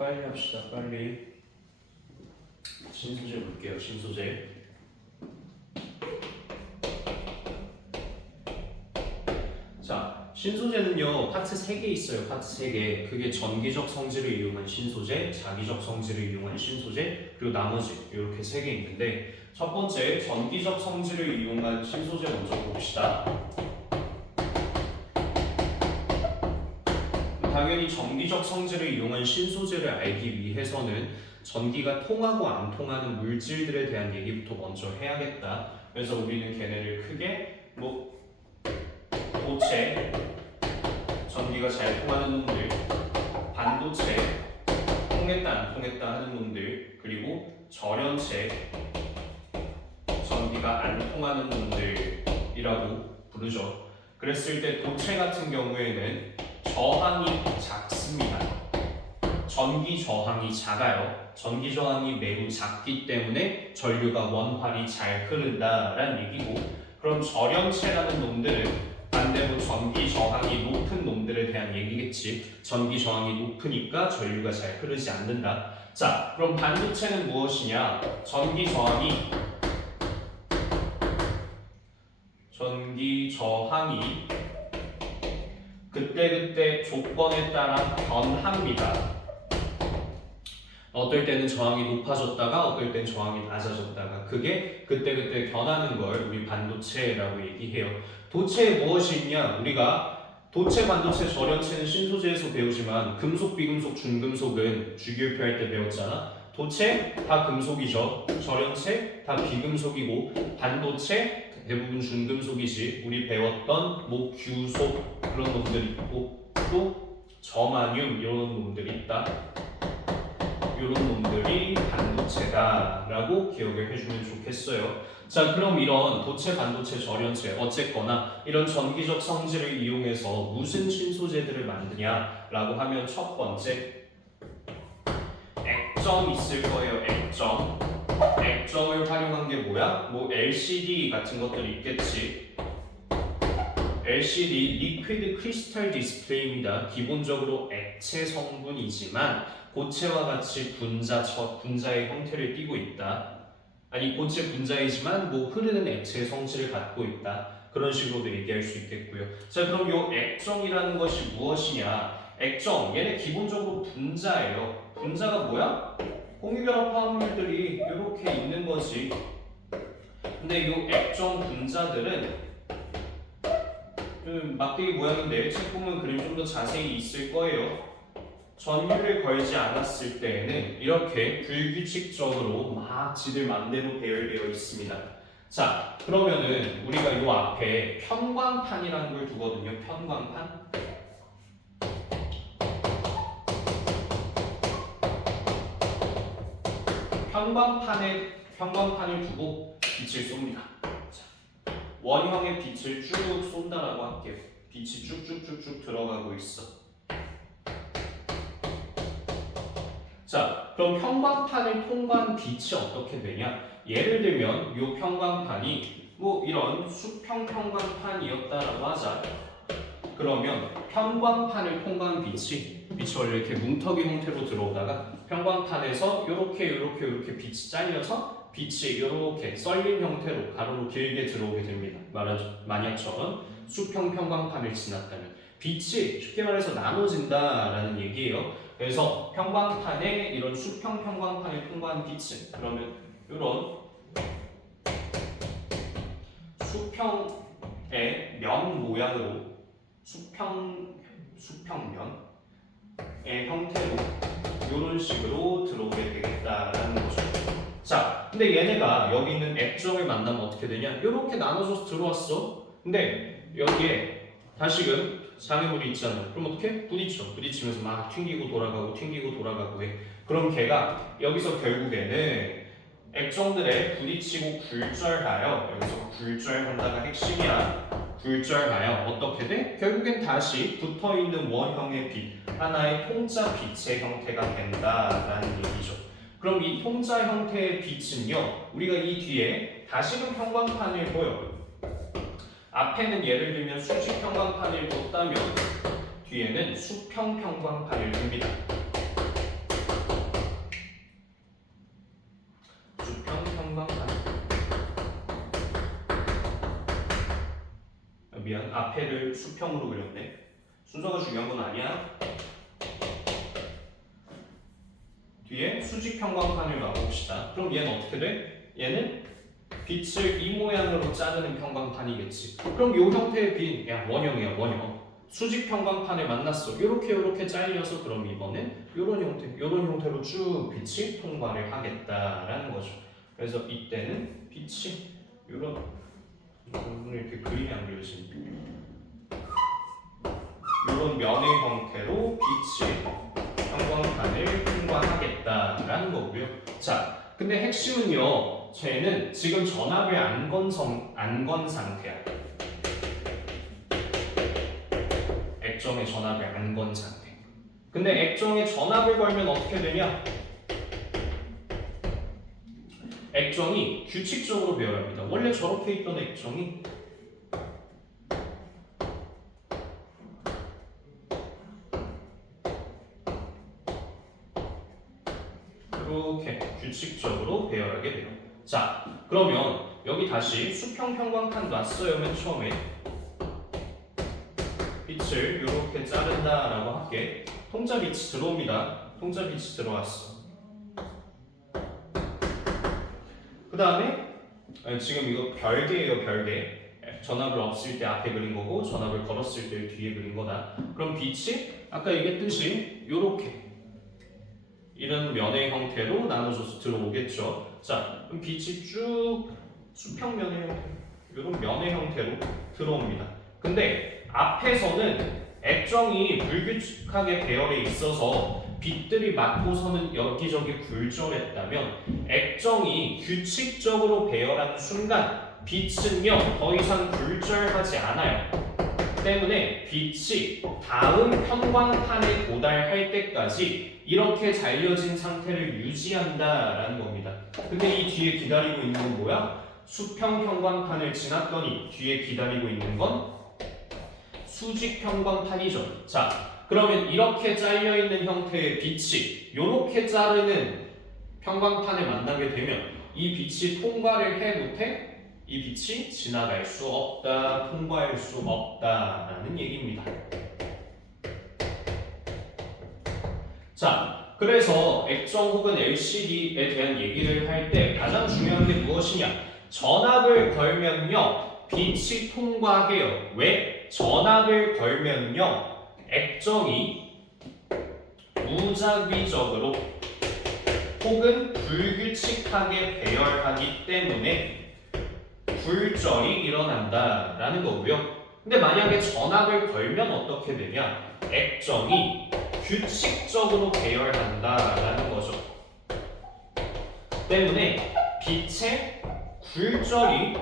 빨리 합시다. 빨리. 신소재 볼게요. 신소재. 자, 신소재는요 파트 3개 있어요. 파트 3개. 그게 전기적 성질을 이용한 신소재, 자기적 성질을 이용한 신소재, 그리고 나머지 이렇게 3개 있는데, 첫 번째 전기적 성질을 이용한 신소재 먼저 봅시다. 당연히 전기적 성질을 이용한 신소재를 알기 위해서는 전기가 통하고 안 통하는 물질들에 대한 얘기부터 먼저 해야겠다. 그래서 우리는 걔네를 크게 도체, 전기가 잘 통하는 놈들, 반도체, 통했다 안 통했다 하는 놈들, 그리고 절연체, 전기가 안 통하는 놈들이라고 부르죠. 그랬을 때 도체 같은 경우에는 저항이 작습니다. 전기 저항이 작아요. 전기 저항이 매우 작기 때문에 전류가 원활히 잘 흐른다라는 얘기고, 그럼 절연체라는 놈들은 반대로 전기 저항이 높은 놈들에 대한 얘기겠지. 전기 저항이 높으니까 전류가 잘 흐르지 않는다. 자, 그럼 반도체는 무엇이냐? 전기 저항이 그때그때 조건에 따라 변합니다. 어떨 때는 저항이 높아졌다가 어떨 땐 저항이 낮아졌다가, 그게 그때그때 변하는 걸 우리 반도체라고 얘기해요. 도체에 무엇이 있냐? 우리가 도체, 반도체, 절연체는 신소재에서 배우지만 금속, 비금속, 중금속은 주기율표 할 때 배웠잖아. 도체 다 금속이죠. 절연체 다 비금속이고, 반도체 대부분 중금속이지. 우리 배웠던 뭐 규속 그런 놈들이 있고, 또 저마늄 이런 놈들이 있다. 이런 놈들이 반도체다 라고 기억을 해주면 좋겠어요. 자, 그럼 이런 도체, 반도체, 절연체 어쨌거나 이런 전기적 성질을 이용해서 무슨 신소재들을 만드냐 라고 하면, 첫 번째 액정 있을 거예요. 액정을 활용한 게 뭐야? 뭐 LCD 같은 것들이 있겠지. LCD 리퀴드 크리스탈 디스플레이입니다. 기본적으로 액체 성분이지만 고체와 같이 분자의 형태를 띠고 있다. 아니, 고체 분자이지만 뭐 흐르는 액체의 성질을 갖고 있다. 그런 식으로도 얘기할 수 있겠고요. 자, 그럼 요 액정이라는 것이 무엇이냐? 액정, 얘네 기본적으로 분자예요. 분자가 뭐야? 공유결합 화합물들이 이렇게 있는 거지. 근데 요 액정 분자들은 막대기 모양인데 책 보면 그림 좀 더 자세히 있을 거예요. 전류를 걸지 않았을 때에는 이렇게 불규칙적으로 막 지들 맘대로 배열되어 있습니다. 자, 그러면은 우리가 요 앞에 편광판이라는 걸 두거든요. 편광판을 두고 빛을 쏩니다. 자, 원형의 빛을 쭉 쏜다라고 할게요. 빛이 쭉쭉쭉쭉 들어가고 있어. 자, 그럼 편광판을 통과한 빛이 어떻게 되냐? 예를 들면 이 편광판이 뭐 이런 수평 편광판이었다라고 하자. 그러면 편광판을 통과한 빛이 원래 이렇게 뭉텅이 형태로 들어오다가 편광판에서 이렇게 빛이 잘려서 빛이 이렇게 썰린 형태로 가로로 길게 들어오게 됩니다. 만약처럼 수평 편광판을 지났다면 빛이 쉽게 말해서 나눠진다라는 얘기예요. 그래서 편광판에 이런 수평 편광판을 통과한 빛은 그러면 이런 수평의 면 모양으로 수평면의 형태로 이런 식으로 들어오게 되겠다라는 거죠. 자, 근데 얘네가 여기 있는 액정을 만나면 어떻게 되냐? 이렇게 나눠져서 들어왔어. 근데 여기에 다시금 장애물이 있잖아요. 그럼 어떻게? 부딪히면서 막 튕기고 돌아가고 해. 그럼 걔가 여기서 결국에는 액정들에 부딪히고 굴절하여, 여기서 굴절한다가 핵심이야. 굴절하여 어떻게 돼? 결국엔 다시 붙어있는 원형의 빛, 하나의 통짜 빛의 형태가 된다라는 얘기죠. 그럼 이 통짜 형태의 빛은요, 우리가 이 뒤에 다시금 편광판을 보여. 앞에는 예를 들면 수직 편광판을 뒀다면 뒤에는 수평 편광판을 둡니다. 앞에를 수평으로 그렸네. 순서가 중요한 건 아니야. 뒤에 수직 평광판을 놔봅시다. 그럼 얘는 어떻게 돼? 얘는 빛을 이 모양으로 자르는 평광판이겠지. 그럼 이 형태의 빛, 야 원형이야 원형. 수직 평광판을 만났어. 이렇게 잘려서 그럼 이번엔 이런 형태로 쭉 빛이 통과를 하겠다라는 거죠. 그래서 이때는 빛이 이런 이렇게 그림이 안 그려지니까 이런 면의 형태로 빛이 평광판을 통과하겠다라는 거고요. 자, 근데 핵심은요. 쟤는 지금 전압을 안 건 상태야. 액정의 전압을 안 건 상태. 근데 액정에 전압을 걸면 어떻게 되냐? 액정이 규칙적으로 배열합니다. 원래 저렇게 있던 액정이 이렇게 규칙적으로 배열하게 돼요. 자, 그러면 여기 다시 수평 평광판 놨어요. 맨 처음에 빛을 이렇게 자른다라고 할게. 통짜 빛이 들어옵니다. 통짜 빛이 들어왔어. 그 다음에 지금 이거 별개예요. 별개. 전압을 없을 때 앞에 그린 거고 전압을 걸었을 때 뒤에 그린 거다. 그럼 빛이 아까 얘기했듯이 이렇게 이런 면의 형태로 나눠져서 들어오겠죠. 자, 그럼 빛이 쭉 수평면의 형태, 이런 면의 형태로 들어옵니다. 근데 앞에서는 액정이 불규칙하게 배열에 있어서 빛들이 맞고서는 여기저기 굴절했다면 액정이 규칙적으로 배열한 순간 빛은요 더 이상 굴절하지 않아요. 때문에 빛이 다음 평광판에 도달할 때까지 이렇게 잘려진 상태를 유지한다라는 겁니다. 근데 이 뒤에 기다리고 있는 건 뭐야? 수평 평광판을 지났더니 뒤에 기다리고 있는 건 수직 평광판이죠. 자, 그러면 이렇게 잘려있는 형태의 빛이 이렇게 자르는 평광판에 만나게 되면 이 빛이 통과를 해 못해? 이 빛이 지나갈 수 없다, 통과할 수 없다라는 얘기입니다. 자, 그래서 액정 혹은 LCD에 대한 얘기를 할 때 가장 중요한 게 무엇이냐? 전압을 걸면요, 빛이 통과해요. 왜? 전압을 걸면요, 액정이 무작위적으로 혹은 불규칙하게 배열하기 때문에 굴절이 일어난다라는 거고요. 근데 만약에 전압을 걸면 어떻게 되냐? 액정이 규칙적으로 배열한다라는 거죠. 때문에 빛의 굴절이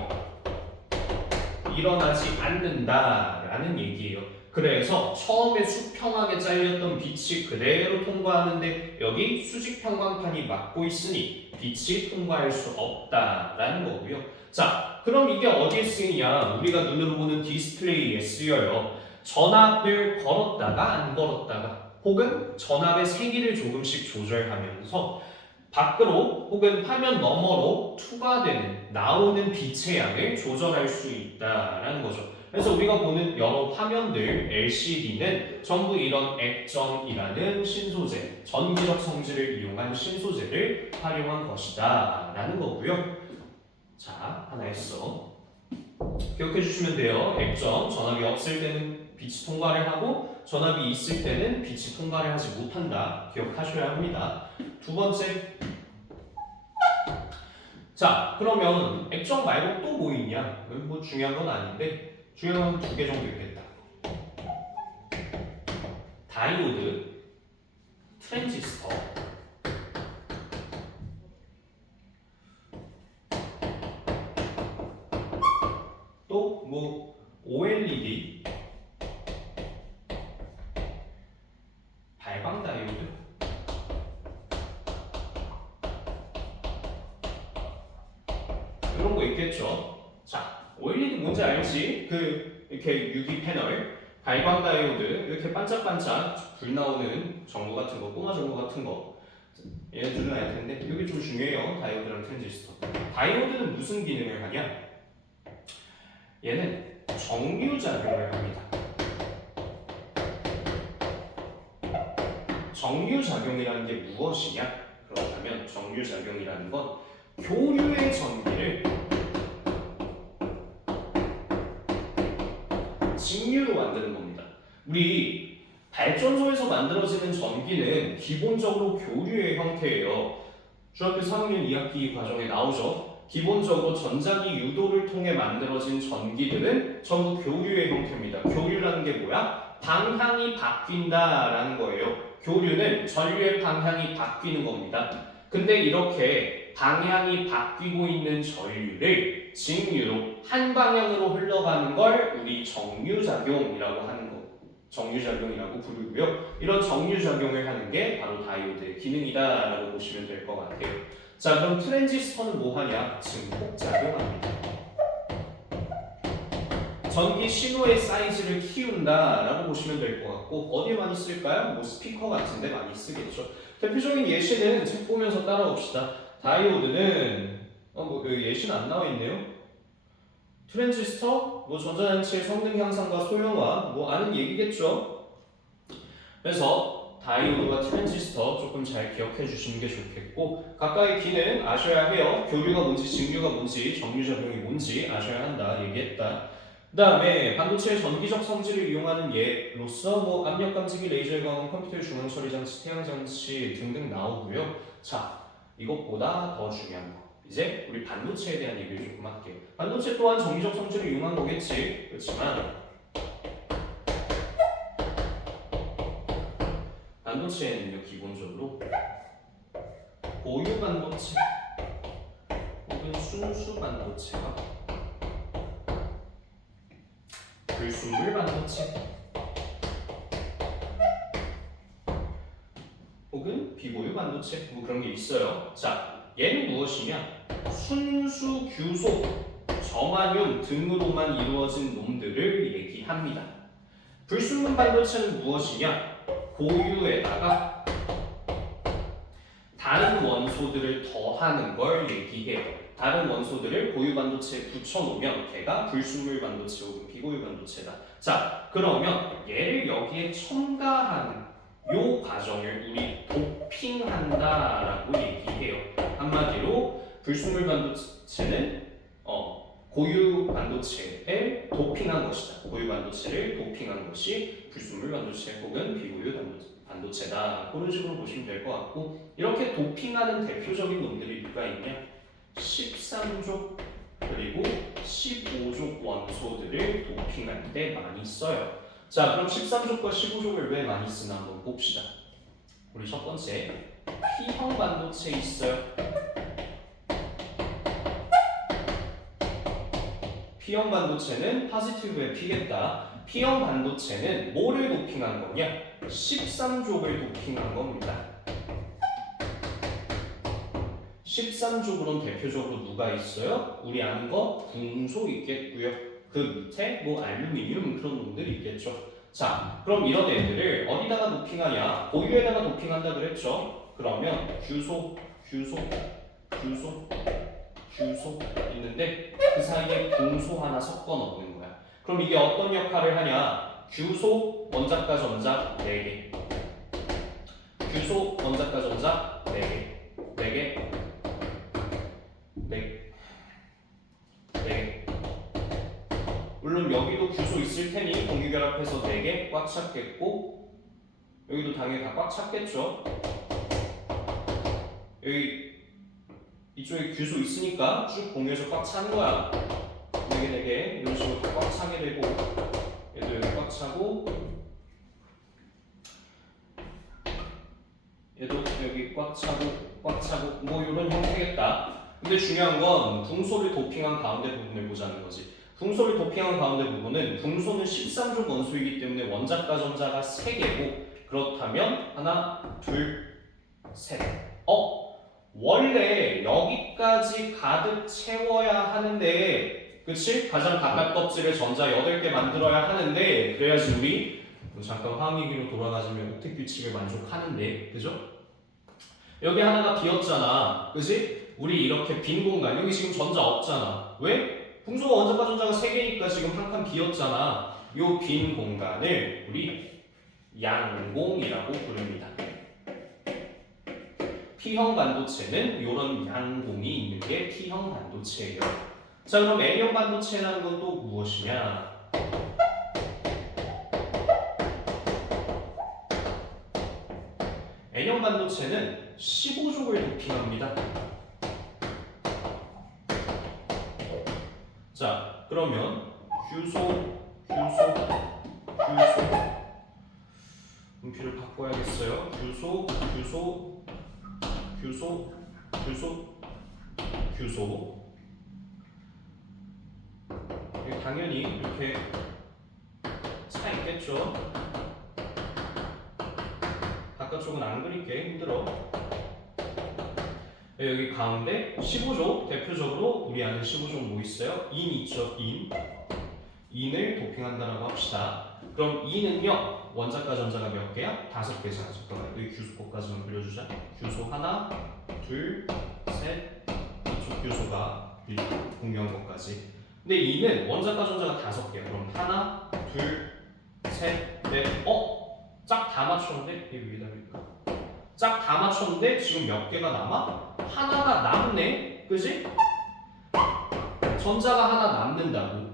일어나지 않는다라는 얘기예요. 그래서 처음에 수평하게 잘렸던 빛이 그대로 통과하는데 여기 수직 평광판이 막고 있으니 빛이 통과할 수 없다라는 거고요. 자, 그럼 이게 어디에 쓰이냐? 우리가 눈으로 보는 디스플레이에 쓰여요. 전압을 걸었다가 안 걸었다가 혹은 전압의 세기를 조금씩 조절하면서 밖으로 혹은 화면 너머로 투과되는 나오는 빛의 양을 조절할 수 있다라는 거죠. 그래서 우리가 보는 여러 화면들 LCD는 전부 이런 액정이라는 신소재, 전기적 성질을 이용한 신소재를 활용한 것이다 라는 거고요. 자, 하나 했어. 기억해 주시면 돼요. 액정, 전압이 없을 때는 빛이 통과를 하고 전압이 있을 때는 빛이 통과를 하지 못한다. 기억하셔야 합니다. 두 번째, 자, 그러면 액정 말고 또 뭐 있냐? 뭐 중요한 건 아닌데 중요한 건 두 개 정도 있겠다. 다이오드, 트랜지스터, 또 뭐 OLED, 발광 다이오드, 이런 거 있겠죠. 자, OLED 뭔지 알지? 이렇게 유리 패널, 발광 다이오드, 이렇게 반짝반짝 불 나오는 전구 같은 거, 꼬마 전구 같은 거. 얘네들은 알 텐데 이게 좀 중요해요. 다이오드랑 트랜지스터. 다이오드는 무슨 기능을 하냐? 얘는 정류작용을 합니다. 정류작용이라는 게 무엇이냐? 그렇다면 정류작용이라는 건 교류의 전기를 직류로 만드는 겁니다. 우리 발전소에서 만들어지는 전기는 기본적으로 교류의 형태예요. 중학교 3학년 2학기 과정에 나오죠. 기본적으로 전자기 유도를 통해 만들어진 전기들은 전부 교류의 형태입니다. 교류라는 게 뭐야? 방향이 바뀐다라는 거예요. 교류는 전류의 방향이 바뀌는 겁니다. 근데 이렇게 방향이 바뀌고 있는 전류를 직류로 한 방향으로 흘러가는 걸 우리 정류작용이라고 하는 거. 정류작용이라고 부르고요. 이런 정류작용을 하는 게 바로 다이오드의 기능이다라고 보시면 될 것 같아요. 자, 그럼 트랜지스터는 뭐 하냐? 증폭작용합니다. 전기 신호의 사이즈를 키운다라고 보시면 될 것 같고 어디에 많이 쓸까요? 뭐 스피커 같은 데 많이 쓰겠죠. 대표적인 예시는 책 보면서 따라봅시다. 다이오드는 뭐 예시는 안 나와 있네요. 트랜지스터, 뭐 전자장치의 성능 향상과 소형화, 뭐 아는 얘기겠죠. 그래서 다이오드와 트랜지스터 조금 잘 기억해 주시는 게 좋겠고 각각의 기능 아셔야 해요. 교류가 뭔지, 직류가 뭔지, 정류작용이 뭔지 아셔야 한다 얘기했다. 그 다음에 반도체의 전기적 성질을 이용하는 예로서 뭐 압력 감지기, 레이저의 광원, 컴퓨터의 중앙 처리 장치, 태양 장치 등등 나오고요. 자, 이것보다 더 중요한 거. 이제 우리 반도체에 대한 얘기를 조금 할게요. 반도체 또한 전기적 성질을 이용한 거겠지. 그렇지만 반도체에는요 기본적으로 고유 반도체 혹은 순수 반도체가 불순물 반도체 혹은 비고유 반도체 뭐 그런 게 있어요. 자, 얘는 무엇이냐? 순수, 규소, 점화륜 등으로만 이루어진 놈들을 얘기합니다. 불순물 반도체는 무엇이냐? 고유에다가 다른 원소들을 더하는 걸 얘기해요. 다른 원소들을 고유 반도체에 붙여놓으면 걔가 불순물 반도체 혹은 비고유 반도체다. 자, 그러면 얘를 여기에 첨가하는 요 과정을 우리 도핑한다라고 얘기해요. 한마디로 불순물 반도체는 고유 반도체에 도핑한 것이다. 고유 반도체를 도핑한 것이 불순물 반도체 혹은 비고유 반도체다. 그런 식으로 보시면 될 것 같고 이렇게 도핑하는 대표적인 놈들이 누가 있냐? 13족 그리고 15족 원소들을 도핑할 때 많이 써요. 자, 그럼 13족과 15족을 왜 많이 쓰나 한번 봅시다. 우리 첫 번째 P형 반도체 있어요. P형 반도체는 파지티브에 P겠다. P형 반도체는 뭐를 도핑한 거냐? 13족을 도핑한 겁니다. 13족으로는 대표적으로 누가 있어요? 우리 아는 거 붕소 있겠고요. 그 밑에 뭐 알루미늄 그런 놈들이 있겠죠. 자, 그럼 이런 애들을 어디다가 도핑하냐? 고유에다가 도핑한다 그랬죠. 그러면 규소 있는데 그 사이에 붕소 하나 섞어 넣는 거야. 그럼 이게 어떤 역할을 하냐? 규소 원자과 전자 4개, 규소 원자과 전자 4개, 4개. 물론 여기도 규소 있을 테니 공유결합해서 4개 꽉 찼겠고 여기도 당연히 다 꽉 찼겠죠. 여기 이쪽에 규소 있으니까 쭉 공유해서 꽉 차는 거야. 4개 이런 식으로 다 꽉 차게 되고 얘도 여기 꽉 차고 얘도 여기 꽉 차고 뭐 이런 형태겠다. 근데 중요한 건 붕소를 도핑한 가운데 부분을 보자는 거지. 붕소를 도핑한 가운데 부분은 붕소는 13족 원소이기 때문에 원자과 전자가 3개고 그렇다면 하나, 둘, 셋. 원래 여기까지 가득 채워야 하는데 그치? 가장 바깥 껍질을 전자 8개 만들어야 하는데 그래야지 우리 잠깐 화학 얘기로 돌아가자면 옥텟 규칙을 만족하는데 그죠? 여기 하나가 비었잖아 그치? 우리 이렇게 빈 공간 여기 지금 전자 없잖아 왜? 분소가 원자과 전자가 3개니까 지금 한 칸 비었잖아. 요 빈 공간을 우리 양공이라고 부릅니다. P형 반도체는 이런 양공이 있는 게 P형 반도체예요. 자, 그럼 N형 반도체라는 건 또 무엇이냐? N형 반도체는 15족을 도핑합니다. 자, 그러면 규소 분필을 바꿔야겠어요. 규소 당연히 이렇게 차 있겠죠. 바깥쪽은 안 그릴게, 힘들어. 여기 가운데 15족, 대표적으로 우리 아는 15족 뭐 있어요? 인 있죠, 인을 도핑한다라고 합시다. 그럼 인은요, 원자과 전자가 몇 개야? 5개잖아. 잠깐만, 여기 규소까지만 그려주자. 규소 하나, 둘, 셋, 이쪽 규소가 공유한 것까지. 근데 인은 원자과 전자가 5개야. 그럼 하나, 둘, 셋, 넷, 짝 다 맞췄는데? 이게 위에다 밀까? 짝 다 맞췄는데 지금 몇 개가 남아? 하나가 남네? 그지? 전자가 하나 남는다고.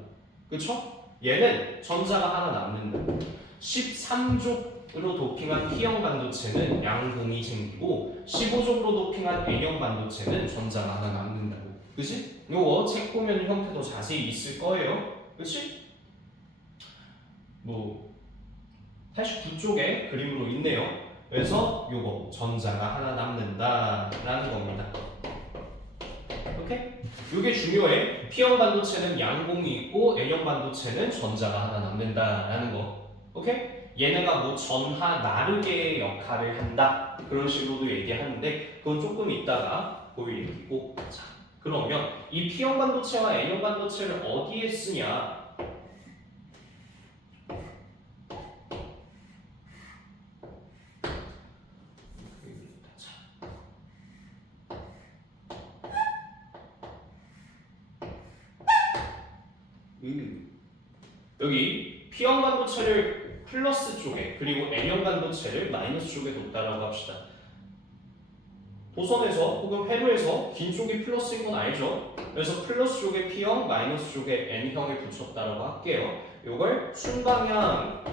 그쵸? 얘는 전자가 하나 남는다고. 13족으로 도핑한 P형 반도체는 양공이 생기고 15족으로 도핑한 N형 반도체는 전자가 하나 남는다고. 그치? 요거 책 보면 형태도 자세히 있을 거예요. 그치? 뭐 89쪽에 그림으로 있네요. 그래서 요거 전자가 하나 남는다 라는 겁니다. 오케이? 요게 중요해. P형 반도체는 양공이 있고 N형 반도체는 전자가 하나 남는다 라는 거. 오케이? 얘네가 뭐 전하 나르게의 역할을 한다 그런 식으로도 얘기하는데 그건 조금 이따가 볼 얘기고. 자, 그러면 이 P형 반도체와 N형 반도체를 어디에 쓰냐? 여기 P형 반도체를 플러스 쪽에 그리고 N형 반도체를 마이너스 쪽에 뒀다라고 합시다. 도선에서 혹은 회로에서 긴 쪽이 플러스인 건 알죠? 그래서 플러스 쪽에 P형, 마이너스 쪽에 N형을 붙였다라고 할게요. 이걸 순방향으로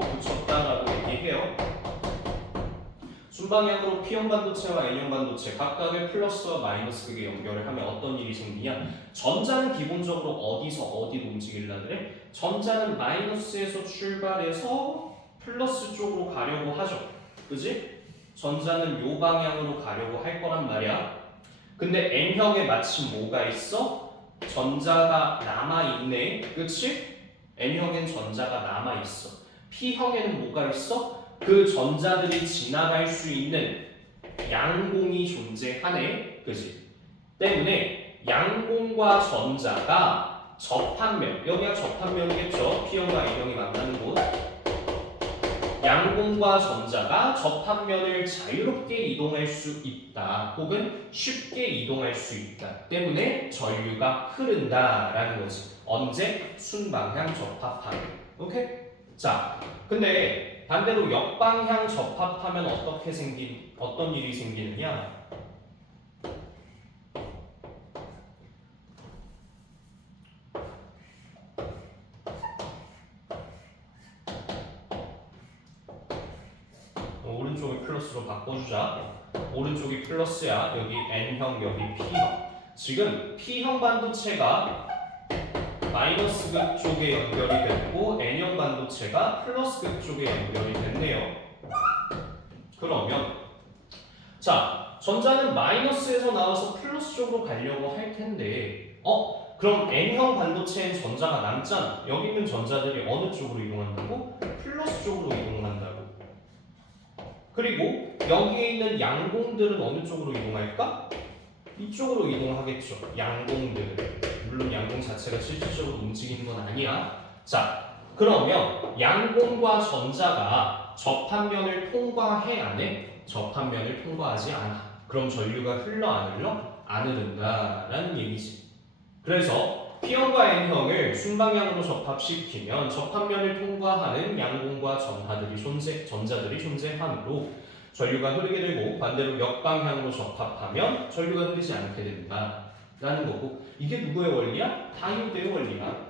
붙였다라고 얘기해요. 순방향으로 P형 반도체와 N형 반도체 각각의 플러스와 마이너스 극에 연결을 하면 어떤 일이 생기냐? 전자는 기본적으로 어디서 어디로 움직이려 그래? 전자는 마이너스에서 출발해서 플러스 쪽으로 가려고 하죠. 그지? 전자는 요 방향으로 가려고 할 거란 말이야. 근데 N형에 마침 뭐가 있어? 전자가 남아있네. 그치? N형엔 전자가 남아있어. P형에는 뭐가 있어? 그 전자들이 지나갈 수 있는 양공이 존재하네. 그지? 때문에 양공과 전자가 접한면, 여기가 접한면이겠죠? P형과 N형이 만나는 곳. 양공과 전자가 접한면을 자유롭게 이동할 수 있다. 혹은 쉽게 이동할 수 있다. 때문에 전류가 흐른다라는 거지. 언제? 순방향 접합하면. 오케이? 자, 근데 반대로 역방향 접합하면 어떤 일이 생기느냐? 오른쪽을 플러스로 바꿔주자. 오른쪽이 플러스야. 여기 N형, 여기 P형. 지금 P형 반도체가 마이너스 극 쪽에 연결이 됐고 N형 반도체가 플러스 극 쪽에 연결이 됐네요. 그러면 자, 전자는 마이너스에서 나와서 플러스 쪽으로 가려고 할 텐데 그럼 N형 반도체엔 전자가 남잖아. 여기 있는 전자들이 어느 쪽으로 이동한다고? 플러스 쪽으로 이동한다고. 그리고 여기에 있는 양공들은 어느 쪽으로 이동할까? 이쪽으로 이동하겠죠. 양공들. 물론 양공 자체가 실질적으로 움직이는 건 아니야. 자, 그러면 양공과 전자가 접한면을 통과해 안 해? 접한면을 통과하지 않아. 그럼 전류가 흘러 안 흘러? 안 흐른다라는 얘기지. 그래서 P형과 N형을 순방향으로 접합시키면 접합면을 통과하는 양공과 전자들이 존재하므로 전류가 흐르게 되고 반대로 역방향으로 접합하면 전류가 흐르지 않게 된다라는 거고 이게 누구의 원리야? 다이오드의 원리야.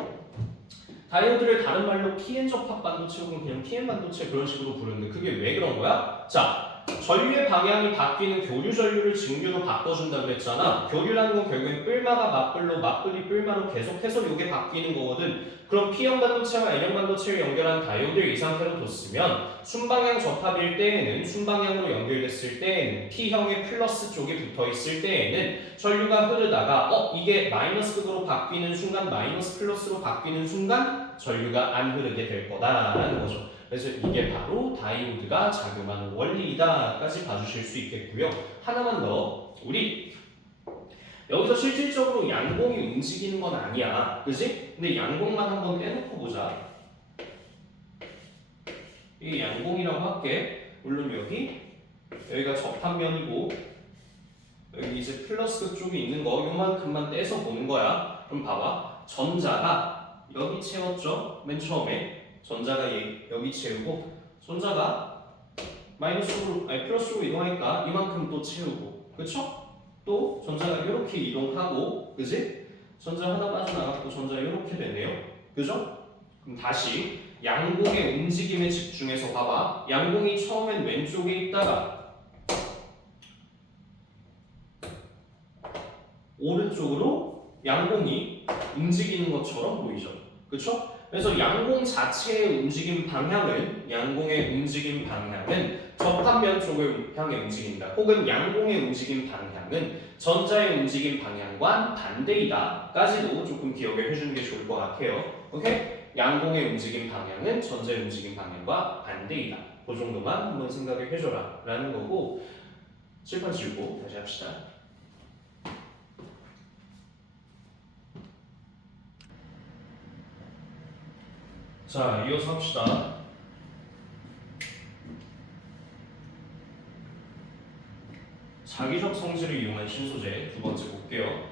다이오드를 다른 말로 PN 접합 반도체 혹은 그냥 PN 반도체 그런 식으로 부르는데 그게 왜 그런 거야? 자, 전류의 방향이 바뀌는 교류 전류를 증류로 바꿔준다 그랬잖아. 교류라는 건 결국엔 뿔마가 맞뿔로 맞뿔이 뿔마로 계속해서 이게 바뀌는 거거든. 그럼 P형 반도체와 N형 반도체를 연결한 다이오드를 이 상태로 뒀으면 순방향 접합일 때에는 순방향으로 연결됐을 때에는 P형의 플러스 쪽에 붙어있을 때에는 전류가 흐르다가 이게 마이너스 극으로 바뀌는 순간 마이너스 플러스로 바뀌는 순간 전류가 안 흐르게 될 거다라는 거죠. 그래서 이게 바로 다이오드가 작용하는 원리이다까지 봐주실 수 있겠고요. 하나만 더 우리 여기서 실질적으로 양공이 움직이는 건 아니야. 그지? 근데 양공만 한번 떼놓고 보자. 이게 양공이라고 할게. 물론 여기가 접합면이고 여기 이제 플러스 쪽이 있는 거 요만큼만 떼서 보는 거야. 그럼 봐봐. 전자가 여기 채웠죠? 맨 처음에 전자가 여기 채우고 전자가 플러스로 이동하니까 이만큼 또 채우고 그쵸? 또 전자가 이렇게 이동하고 그지? 전자 하나 빠져나갔고 전자 이렇게 되네요. 그죠? 그럼 다시 양공의 움직임에 집중해서 봐봐. 양공이 처음엔 왼쪽에 있다가 오른쪽으로 양공이 움직이는 것처럼 보이죠. 그쵸? 그래서 양공 자체의 움직임 방향은 접합면 쪽을 향해 움직인다. 혹은 양공의 움직임 방향은 전자의 움직임 방향과 반대이다까지도 조금 기억을 해주는 게 좋을 것 같아요. 오케이? 양공의 움직임 방향은 전자의 움직임 방향과 반대이다. 그 정도만 한번 생각을 해줘라 라는 거고 7번 지우고 다시 합시다. 자, 이어서 합시다. 자기적 성질을 이용한 신소재 두 번째 볼게요.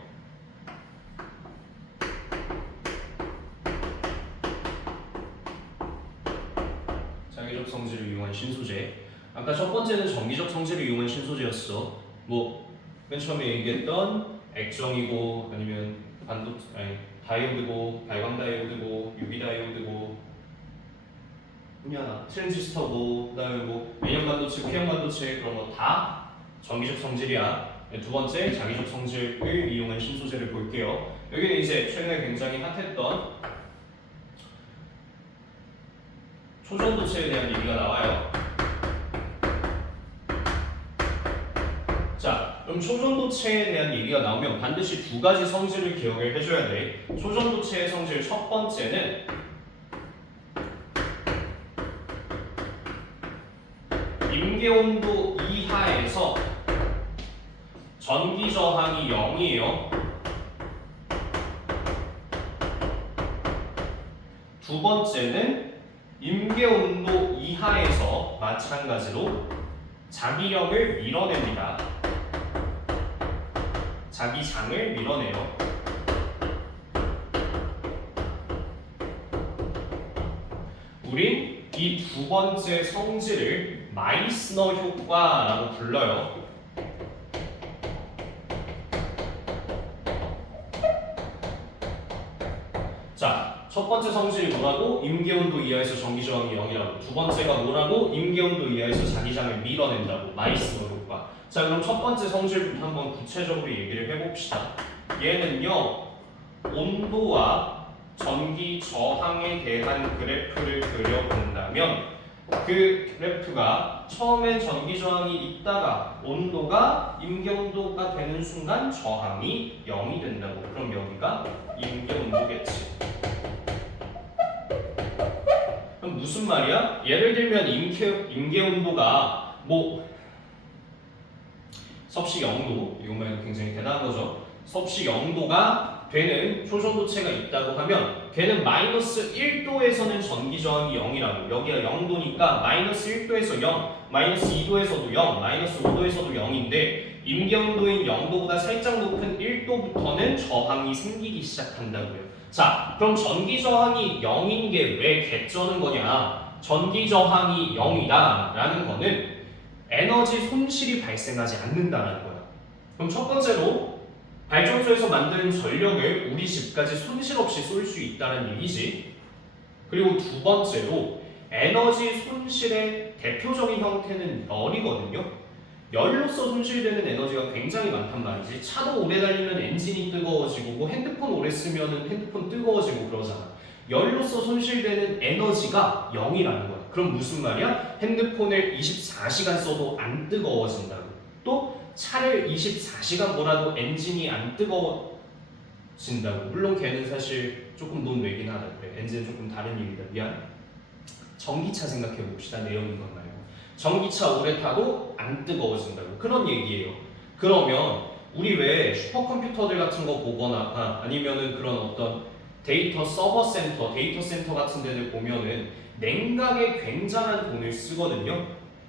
자기적 성질을 이용한 신소재. 아까 첫 번째는 전기적 성질을 이용한 신소재였어. 맨 처음에 얘기했던 액정이고 아니면 다이오드고 발광 다이오드고 유리 다이오드고 트랜지스터고 그다음에 N형 반도체, P형 반도체 그런 거 다 전기적 성질이야. 두 번째 자기적 성질을 이용한 신소재를 볼게요. 여기는 이제 최근에 굉장히 핫했던 초전도체에 대한 얘기가 나와요. 자, 그럼 초전도체에 대한 얘기가 나오면 반드시 두 가지 성질을 기억을 해줘야 돼. 초전도체의 성질 첫 번째는 임계온도 이하에서 전기 저항이 0이에요. 두 번째는 임계온도 이하에서 마찬가지로 자기력을 밀어냅니다. 자기장을 밀어내요. 우린 이 두 번째 성질을 마이스너 효과라고 불러요. 자, 첫 번째 성질이 뭐라고? 임계온도 이하에서 전기저항이 0이라고. 두 번째가 뭐라고? 임계온도 이하에서 자기장을 밀어낸다고. 마이스너 효과. 자, 그럼 첫 번째 성질부터 한번 구체적으로 얘기를 해봅시다. 얘는요, 온도와 전기 저항에 대한 그래프를 그려본다면 그 그래프가 처음엔 전기 저항이 있다가 온도가 임계온도가 되는 순간 저항이 0이 된다고. 그럼 여기가 임계온도겠지. 그럼 무슨 말이야? 예를 들면 임계온도가 섭씨 0도, 이것만 해도 굉장히 대단한 거죠. 섭씨 0도가 되는 초전도체가 있다고 하면 걔는 마이너스 1도에서는 전기 저항이 0이라고. 여기가 0도니까 마이너스 1도에서 0, 마이너스 2도에서도 0, 마이너스 5도에서도 0인데 임계온도인 0도보다 살짝 높은 1도부터는 저항이 생기기 시작한다고요. 자, 그럼 전기 저항이 0인 게 왜 개쩌는 거냐? 전기 저항이 0이다라는 거는 에너지 손실이 발생하지 않는다는 거야. 그럼 첫 번째로 발전소에서 만드는 전력을 우리 집까지 손실 없이 쏠 수 있다는 얘기지. 그리고 두 번째로 에너지 손실의 대표적인 형태는 열이거든요. 열로서 손실되는 에너지가 굉장히 많단 말이지. 차도 오래 달리면 엔진이 뜨거워지고 뭐 핸드폰 오래 쓰면 핸드폰 뜨거워지고 그러잖아. 열로서 손실되는 에너지가 0이라는 거야. 그럼 무슨 말이야? 핸드폰을 24시간 써도 안 뜨거워진다고. 또 차를 24시간 몰아도 엔진이 안 뜨거워진다고. 물론 걔는 사실 조금 논외긴 하다. 그래. 엔진은 조금 다른 얘기다. 미안. 전기차 생각해 봅시다. 내용인 건 말고. 전기차 오래 타도 안 뜨거워진다고. 그런 얘기예요. 그러면 우리 왜 슈퍼컴퓨터들 같은 거 보거나 아니면은 그런 어떤 데이터 서버 센터, 데이터 센터 같은 데를 보면은 냉각에 굉장한 돈을 쓰거든요.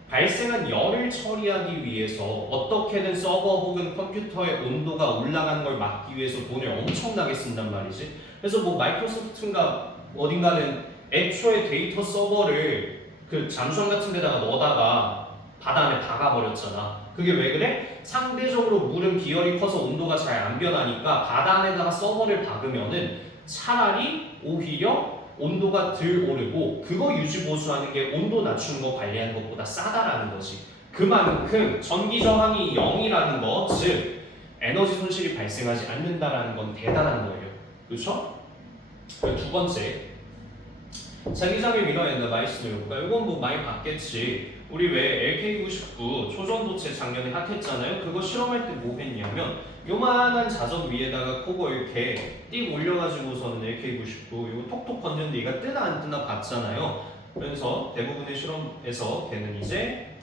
발생한 열을 처리하기 위해서 어떻게든 서버 혹은 컴퓨터의 온도가 올라가는 걸 막기 위해서 돈을 엄청나게 쓴단 말이지. 그래서 뭐 마이크로소프트인가 어딘가는 애초에 데이터 서버를 그 잠수함 같은 데다가 넣어다가 바다 안에 박아버렸잖아. 그게 왜 그래? 상대적으로 물은 비열이 커서 온도가 잘 안 변하니까 바다 안에다가 서버를 박으면은 차라리 오히려 온도가 덜 오르고 그거 유지 보수하는 게 온도 낮추는 거 관리하는 것보다 싸다라는 거지. 그만큼 전기 저항이 0이라는 거, 즉 에너지 손실이 발생하지 않는다라는 건 대단한 거예요. 그렇죠? 두 번째, 자기장을 밀어낸다 마이스로 볼까? 이건 뭐 많이 봤겠지. 우리 왜 LK99 초전도체 작년에 핫했잖아요. 그거 실험할 때 뭐 했냐면 요만한 자석 위에다가 그거 이렇게 띡 올려가지고서는 LK99 이거 톡톡 건드는데 얘가 뜨나 안 뜨나 봤잖아요. 그래서 대부분의 실험에서 걔는 이제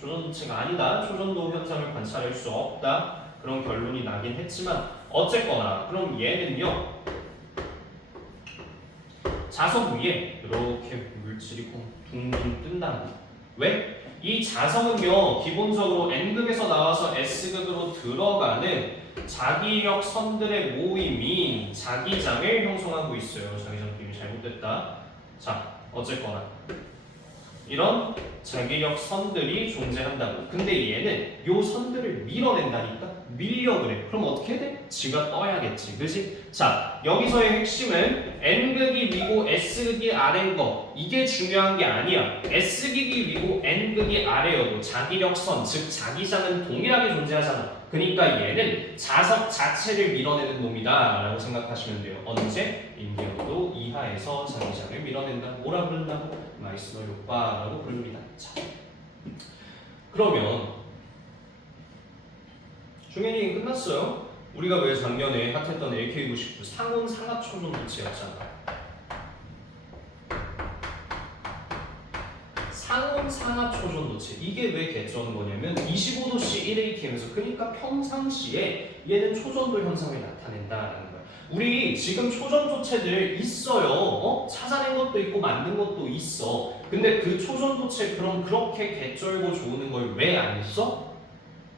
초전도체가 아니다, 초전도 현상을 관찰할 수 없다, 그런 결론이 나긴 했지만 어쨌거나 그럼 얘는요 자석 위에 이렇게 물질이 둥둥 뜬다는 거예요. 왜? 이 자석은요 기본적으로 N극에서 나와서 S극으로 들어가는 자기력 선들의 모임인 자기장을 형성하고 있어요. 자기장 그림이 잘못됐다. 자, 어쨌거나 이런 자기력 선들이 존재한다고. 근데 얘는 요 선들을 밀어낸다니까? 밀려 그래. 그럼 어떻게 해야 돼? 지가 떠야겠지. 그치? 자, 여기서의 핵심은 N극이 위고 S극이 아래인 거. 이게 중요한 게 아니야. S극이 위고 N극이 아래여도 자기력 선, 즉 자기장은 동일하게 존재하잖아. 그러니까 얘는 자석 자체를 밀어내는 놈이다 라고 생각하시면 돼요. 언제? 인기온도 이하에서 자기장을 밀어낸다. 뭐라 부른다고? 마이스너 효과라고 부릅니다. 자, 그러면 중요한 얘기 끝났어요. 우리가 왜 작년에 핫했던 LK99 상온 상압 초전도체였잖아. 상온 상압 초전도체 이게 왜 개쩌는 거냐면 25도씨 1ATM에서 그러니까 평상시에 얘는 초전도 현상을 나타낸다라는 거야. 우리 지금 초전도체들 있어요. 찾아낸 것도 있고 만든 것도 있어. 근데 그 초전도체 그럼 그렇게 개쩔고 좋은 걸 왜 안 써?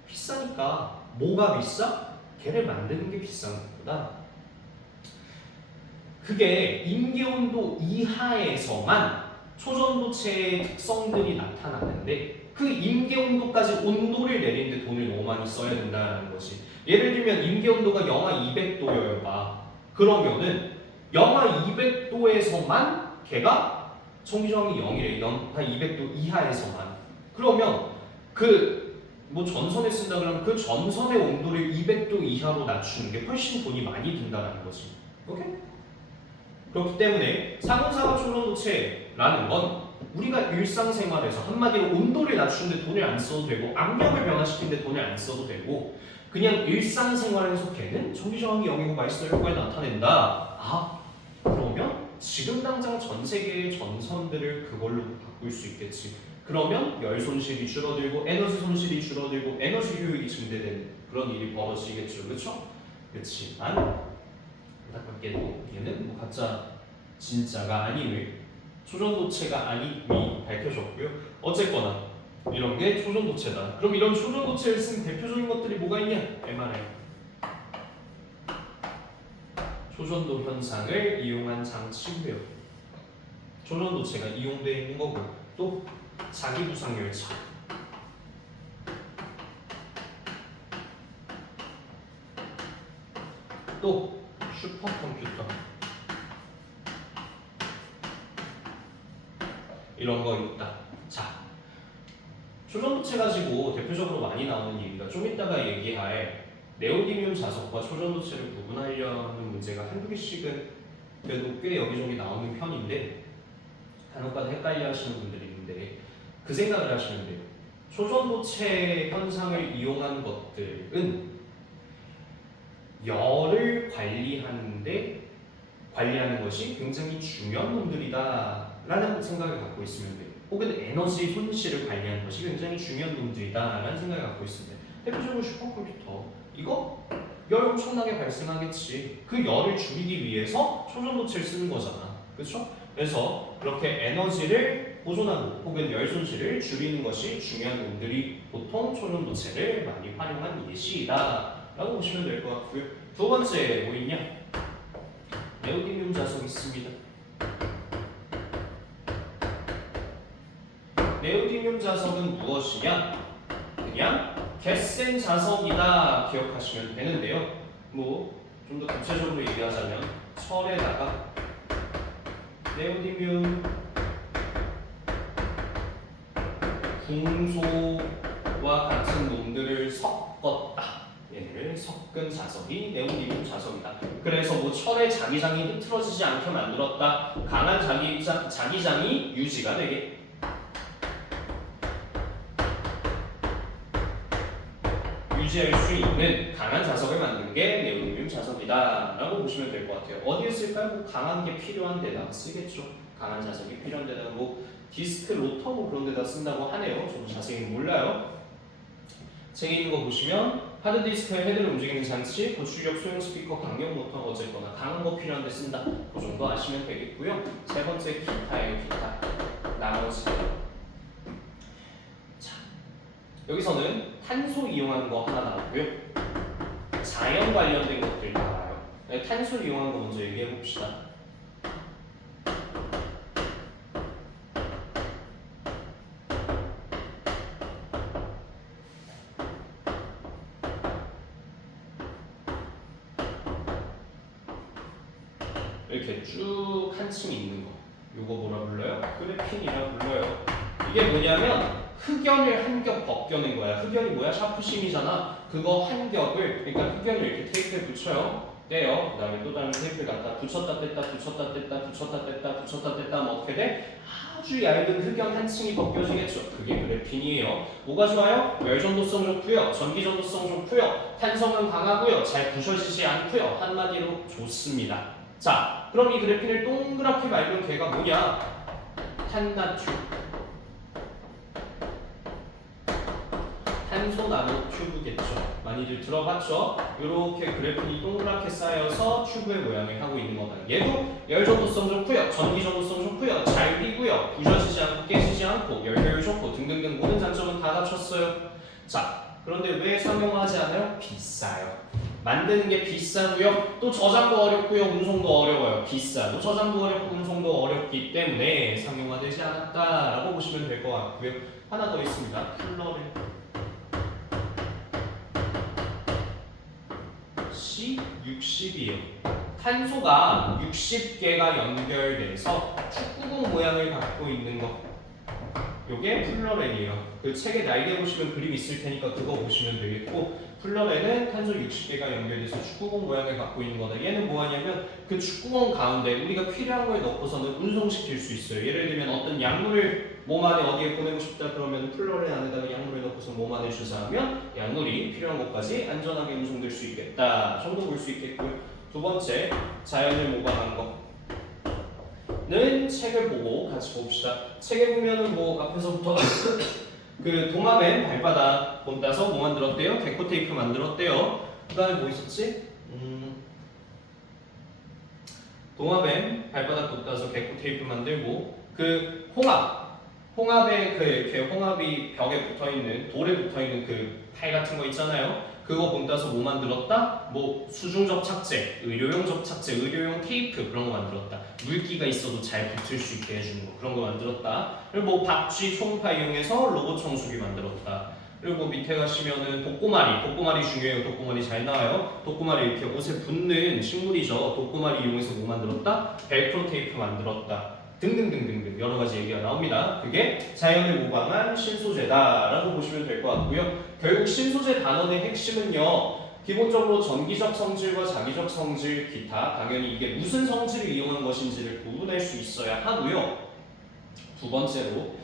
비싸니까. 뭐가 비싸? 걔를 만드는 게 비싼 것보다 그게 임계온도 이하에서만 초전도체의 특성들이 나타나는데 그 임계온도까지 온도를 내리는데 돈을 너무 많이 써야 된다는 거지. 예를 들면 임계온도가 영하 200도여요 봐. 그러면은 영하 200도에서만 걔가 전기저항이 0이래. 영하 200도 이하에서만. 그러면 뭐 전선에 쓴다 그러면 그 전선의 온도를 200도 이하로 낮추는 게 훨씬 돈이 많이 든다는 거지. 오케이? 그렇기 때문에 상온상압 초전도체라는 건 우리가 일상생활에서 한마디로 온도를 낮추는데 돈을 안 써도 되고 압력을 변화시키는데 돈을 안 써도 되고 그냥 일상생활에서 걔는 전기저항이 0이고 마이스너 효과를 나타낸다. 아, 그러면 지금 당장 전 세계의 전선들을 그걸로 바꿀 수 있겠지. 그러면 열 손실이 줄어들고 에너지 손실이 줄어들고 에너지 효율이 증대되는 그런 일이 벌어지겠죠. 그렇죠? 그렇지만 안타깝게도 얘는 뭐 가짜 진짜가 아님을 초전도체가 아님이 밝혀졌고요. 어쨌거나 이런 게 초전도체다. 그럼 이런 초전도체를 쓴 대표적인 것들이 뭐가 있냐? MRI. 초전도 현상을 이용한 장치고요. 초전도체가 이용되어 있는 거고 또 자기부상열차 또 슈퍼컴퓨터 이런 거 있다. 자, 초전도체 가지고 대표적으로 많이 나오는 얘기가 좀 이따가 얘기할 네오디뮴 자석과 초전도체를 구분하려는 문제가 한두 개씩은 그래도 꽤 여기저기 나오는 편인데 간혹가다 헷갈려 하시는 분들이 있는데 그 생각을 하시면 돼요. 초전도체 현상을 이용한 것들은 열을 관리하는 것이 굉장히 중요한 놈들이다 라는 생각을 갖고 있으면 돼요. 혹은 에너지 손실을 관리하는 것이 굉장히 중요한 놈들이다 라는 생각을 갖고 있으면 돼요. 대표적으로 슈퍼컴퓨터 이거 열 엄청나게 발생하겠지. 그 열을 줄이기 위해서 초전도체를 쓰는 거잖아. 그렇죠? 그래서 그렇게 에너지를 보존하고 혹은 열 손실을 줄이는 것이 중요한 놈들이 보통 초전도체를 많이 활용한 예시이다 라고 보시면 될 것 같고요. 두 번째 뭐 있냐? 네오디뮴 자석 있습니다. 네오디뮴 자석은 무엇이냐? 그냥 겟센 자석이다 기억하시면 되는데요. 뭐 좀 더 구체적으로 얘기하자면 철에다가 네오디뮴 궁소와 같은 놈들을 섞었다. 얘를 섞은 자석이 네오디뮴 자석이다. 그래서 뭐 철의 자기장이 흐트러지지 않게 만들었다. 강한 자기장이 유지가 되게 유지할 수 있는 강한 자석을 만든 게 네오디뮴 자석이다 라고 보시면 될 것 같아요. 어디에 쓸까요? 뭐 강한 게 필요한 데다가 쓰겠죠. 강한 자석이 필요한 데다가 뭐 디스크 로터 뭐 그런 데다 쓴다고 하네요. 저도 자세히 몰라요. 책에 있는 거 보시면 하드디스크의 헤드를 움직이는 장치, 고출력 소형 스피커, 강력 모터 어쨌거나 강한 거 필요한 데 쓴다. 그 정도 아시면 되겠고요. 세 번째 기타예요. 기타. 나머지. 자, 여기서는 탄소 이용한 거 하나 나오고요. 자연 관련된 것들 나와요. 탄소 이용한 거 먼저 얘기해 봅시다. 이렇게 쭉 한 층 있는 거. 요거 뭐라 불러요? 그래핀이라 불러요. 이게 뭐냐면 흑연을 한 겹 벗겨낸 거야. 흑연이 뭐야? 샤프심이잖아. 그거 한 겹을, 그러니까 흑연을 이렇게 테이프에 붙여요. 떼요. 그 다음에 또 다른 테이프를 갖다 붙였다 뗐다 붙였다 뗐다 붙였다 뗐다 붙였다 뗐다 하면 어떻게 돼? 아주 얇은 흑연 한 층이 벗겨지겠죠. 그게 그래핀이에요. 뭐가 좋아요? 열전도성 좋고요. 전기전도성 좋고요. 탄성은 강하고요. 잘 부서지지 않고요. 한마디로 좋습니다. 자, 그럼 이 그래핀을 동그랗게 말면 걔가 뭐냐? 탄나튜브. 탄소 나노 튜브겠죠. 많이들 들어봤죠? 이렇게 그래핀이 동그랗게 쌓여서 튜브의 모양을 하고 있는 거다. 얘도 열전도성 좋고요. 전기전도성 좋고요. 잘 비고요. 부서지지 않고 깨지지 않고 열효율 좋고 등등등 모든 장점은 다 갖췄어요. 자, 그런데 왜 상용화하지 않아요? 비싸요. 만드는 게 비싸고요. 또 저장도 어렵고요. 운송도 어려워요. 비싸도 저장도 어렵고 운송도 어렵기 때문에 상용화되지 않았다라고 보시면 될 것 같고요. 하나 더 있습니다. 플러렐. C60이에요. 탄소가 60개가 연결돼서 축구공 모양을 갖고 있는 거. 요게 플러렐이에요. 그 책에 날개 보시면 그림 있을 테니까 그거 보시면 되겠고, 플러렐은 탄소 60개가 연결돼서 축구공 모양을 갖고 있는 거다. 얘는 뭐 하냐면 그 축구공 가운데 우리가 필요한 걸 넣고서는 운송시킬 수 있어요. 예를 들면 어떤 약물을 몸 안에 어디에 보내고 싶다 그러면 플러렐 안에다가 약물을 넣고서 몸 안에 주사하면 약물이 필요한 곳까지 안전하게 운송될 수 있겠다 정도 볼 수 있겠고요. 두 번째, 자연을 모방한 거. 는 책을 보고 같이 봅시다. 책에 보면은 뭐 앞에서부터 그 도마뱀 발바닥 본 따서 뭐 만들었대요? 개코 테이프 만들었대요. 그 다음에 뭐 있었지? 도마뱀 발바닥 본 따서 개코 테이프 만들고, 그 홍합의 그 이렇게 홍합이 벽에 붙어 있는 돌에 붙어 있는 그 팔 같은 거 있잖아요. 그거 본따서 뭐 만들었다? 뭐 수중 접착제, 의료용 접착제, 의료용 테이프 그런 거 만들었다. 물기가 있어도 잘 붙을 수 있게 해주는 거 그런 거 만들었다. 그리고 뭐 박쥐, 초음파 이용해서 로봇 청소기 만들었다. 그리고 밑에 가시면은 독고마리 중요해요. 독고마리 잘 나와요. 독고마리 이렇게 옷에 붙는 식물이죠. 독고마리 이용해서 뭐 만들었다? 벨크로 테이프 만들었다. 등등등등등 여러 가지 얘기가 나옵니다. 그게 자연을 모방한 신소재다라고 보시면 될 것 같고요. 결국 신소재 단원의 핵심은요. 기본적으로 전기적 성질과 자기적 성질, 기타 당연히 이게 무슨 성질을 이용한 것인지를 구분할 수 있어야 하고요. 두 번째로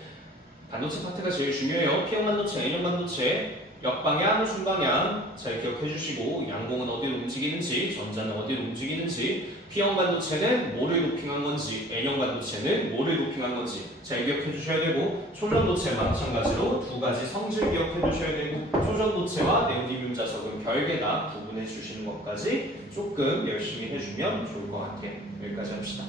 반도체 파트가 제일 중요해요. P형 반도체, N형 반도체, 역방향, 순방향 잘 기억해 주시고 양봉은 어디로 움직이는지, 전자는 어디로 움직이는지, P형 반도체는 뭐를 도핑한 건지, N형 반도체는 뭐를 도핑한 건지 잘 기억해 주셔야 되고 초전도체 마찬가지로 두 가지 성질 기억해 주셔야 되고 초전도체와 네오디뮴 자석은 별개다 구분해 주시는 것까지 조금 열심히 해주면 좋을 것 같아요. 여기까지 합시다.